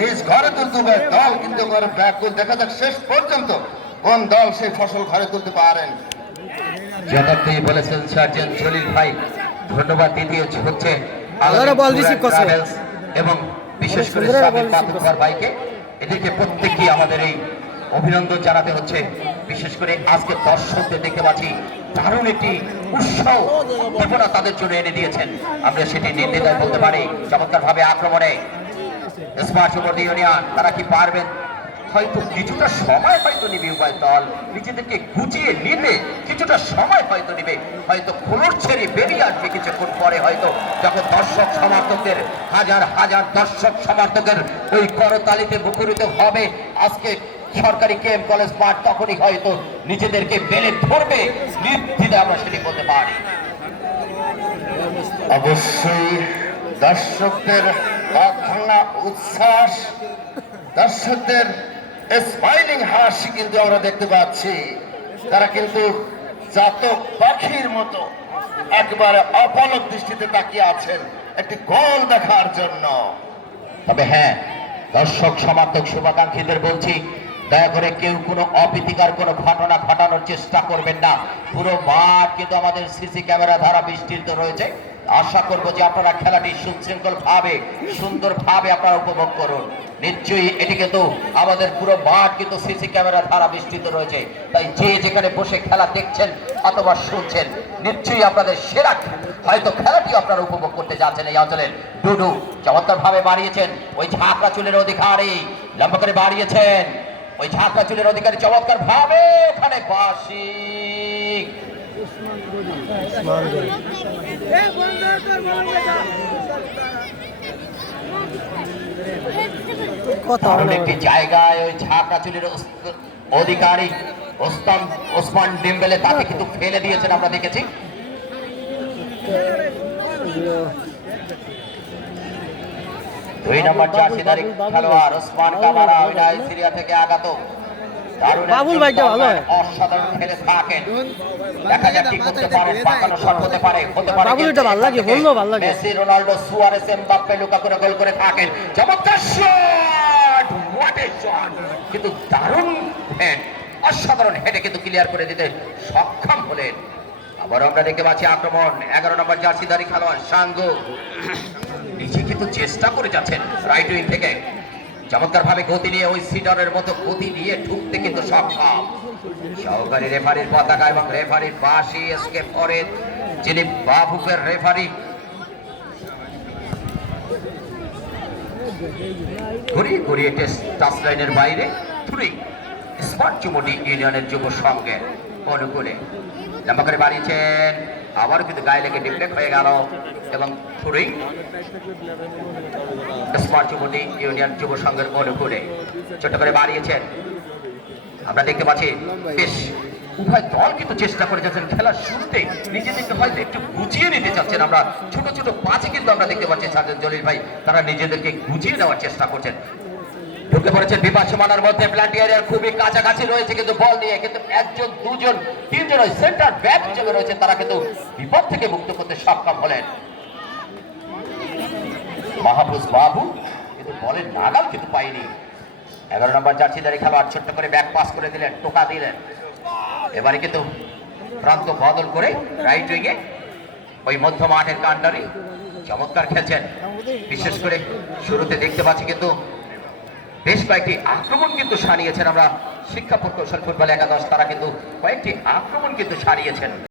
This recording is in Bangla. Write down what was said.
নিজ ঘরে তুলতে হবে দল কিন্তু ব্যাকুল। দেখা যাক শেষ পর্যন্ত কোন দল সেই ফসল ঘরে তুলতে পারেন। যথার্থই বলেছেন সার্জেন্ট জলিল ভাই ধন্যবাদ দ্বিতীয় হচ্ছে এবং বিশেষ করে ভাইকে এদেরকে প্রত্যেককে আমাদের এই অভিনন্দন জানাতে হচ্ছে। বিশেষ করে আজকে দর্শকদের দেখতে পাচ্ছি দারুণ একটি উৎসাহ উদ্দীপনা তাদের জন্য এনে দিয়েছেন। আমরা সেটি নির্দ্বিধায় বলতে পারি চমৎকার ভাবে আক্রমণে স্মার্ট ইউনিয়ন, তারা কি পারবেন? হয়তো কিছুটা সময় হয়তো নিবে উভয় দল। নিজেদেরকে গুছিয়ে নিবে কিছুটা সময় হয়তো নিবে। হয়তো খোলর ছেড়ে বেরিয়ে আসবে কিছুক্ষণ পরে হয়তো, যখন দর্শক সমর্থকদের হাজার হাজার দর্শক সমর্থকের ওই করতালিতে মুখরিত হবে। আজকে সরকারি কেএম কলেজ মাঠ তখনই হয়তো নিজেদেরকে বেলে ধরবে। নির্দ্বিধে আমরা সেটি বলতে পারি। অবশ্যই দর্শকদের ভাঙা উচ্ছ্বাস, দর্শকদের স্মাইলিং হাসি কিন্তু আমরা দেখতে পাচ্ছি। তারা কিন্তু জাতক পাখির মতো একবারে অপলক দৃষ্টিতে তাকিয়ে আছেন একটি গোল দেখার জন্য। তবে হ্যাঁ দর্শক, সমর্থক শুভাকাঙ্ক্ষীদের বলছি, দয়া করে কেউ কোনো অপ্রীতিকর কোনো ঘটনা ঘটানোর চেষ্টা করবেন না। পুরো মাঠ কিন্তু আমাদের সিসি ক্যামেরা দ্বারা বিস্তৃত রয়েছে। আশা করব যে আপনারা খেলাটি সুশৃঙ্খল ভাবে সুন্দর ভাবে আপনারা উপভোগ করুন। নিশ্চয়ই এটি কিন্তু আমাদের পুরো মাঠ কিন্তু সিসি ক্যামেরা দ্বারা বিস্তৃত রয়েছে। তাই যে যেখানে বসে খেলা দেখছেন অথবা শুনছেন, নিশ্চয়ই আপনাদের সেরা হয়তো খেলাটি আপনারা উপভোগ করতে যাচ্ছেন এই অঞ্চলের ডুডু চমৎকার ভাবে বাড়িয়েছেন, ওই ঝাঁকড়া চুলের অধিকারী, লম্বা করে বাড়িয়েছেন। ওই ঝাঁকড়া চুলের অধিকারী চমৎকার ভাবে ওখানে বাসি একটি জায়গায় ওই ঝাঁকড়া চুলের ওস- অধিকারী ওসমান ওসমান ডিম্বেলে তাকে কিন্তু ফেলে দিয়েছেন, আমরা দেখেছি। দুই নম্বর জার্সিধারী খেলোয়াড় ওসমান কামারা ওইটাই সিরিয়া থেকে আগত। বাবুল ভাইটা ভালো হয়। অসাধারণ খেলে থাকেন। দেখা যাক কি করতে পারে পাকানো শট হতে পারে হতে পারে বাবুল এটা ভালো লাগে, বললেও ভালো লাগে। মেসি রোনাল্ডো সুয়ারেস এমবাপ্পে লুকাকুরে গোল করে থাকেন। চমৎকার শট! হোয়াট এ শট কিন্তু দারুণ হেড অসাধারণ হেডে কিন্তু ক্লিয়ার করে দিতে সক্ষম হলেন। আবার আমরা দেখতে পাচ্ছি আক্রমণ এগারো নম্বর জার্সিধারী খেলোয়াড় সাঙ্গু। নিজে কিন্তু চেষ্টা করে যাচ্ছেন রাইট উইং থেকে। চমৎকার ভাবে গতি নিয়ে ওই সিডারের মতো গতি নিয়ে ঢুকতে কিন্তু সক্ষম। সহকারী রেফারির পতাকা এবং রেফারির বাসি এসকে ফরেন যিনি বাবুকের রেফারি। ঘুরিয়ে ঘুরিয়ে টেস্ট টাচ লাইনের বাইরে থ্রি স্মার্ট চুমুটি ইউনিয়নের যুব সংঘের অনুকূলে। লম্বা করে বাড়িয়েছেন, আবারও কিন্তু গায়ে লেগে ডিপ্লেক হয়ে গেল এবং থ্রি স্মার্ট ইউনিয়ন যুব সংঘের অনুকূলে ছোট করে বাড়িয়েছেন। আমরা দেখতে পাচ্ছি, বেশ, উভয় দল কিন্তু চেষ্টা করে যাচ্ছেন খেলার শুরুতে। নিজেদেরকে হয়তো একটু গুছিয়ে নিতে চাচ্ছেন আমরা। ছোট ছোট পাঁচে কিন্তু আমরা দেখতে পাচ্ছি সার্জন জলিল ভাই, তারা নিজেদেরকে গুছিয়ে নেওয়ার চেষ্টা করছেন। ঢুকে পড়েছেন বিপাস সীমানার মধ্যে প্ল্যান্টিয়ারের খুবই কাছাকাছি রয়েছে কিন্তু বল নিয়ে কিন্তু একজন, দুজন, তিনজন ওই সেন্টার ব্যাক হিসেবে রয়েছে, তারা কিন্তু বিপদ থেকে মুক্ত করতে সক্ষম হলেন। মাহফুজ বাবু, কিন্তু বলের নাগাল কিন্তু পাইনি। এগারো নম্বর জার্সি দাঁড়িয়ে খেলোয়াড় ছোট্ট করে ব্যাক পাস করে দিলেন, টোকা দিলেন। এবারে কিন্তু প্রান্ত বদল করে রাইট উইংয়ে ওই মধ্য মাঠের কান্ডারি চমৎকার খেলছেন। বিশেষ করে শুরুতে দেখতে পাচ্ছি কিন্তু বেশ কয়েকটি আক্রমণ কিন্তু সারিয়েছেন আমরা। শিক্ষা প্রকৌশল ফুটবল একাদশ, তারা কিন্তু কয়েকটি আক্রমণ কিন্তু সারিয়েছেন।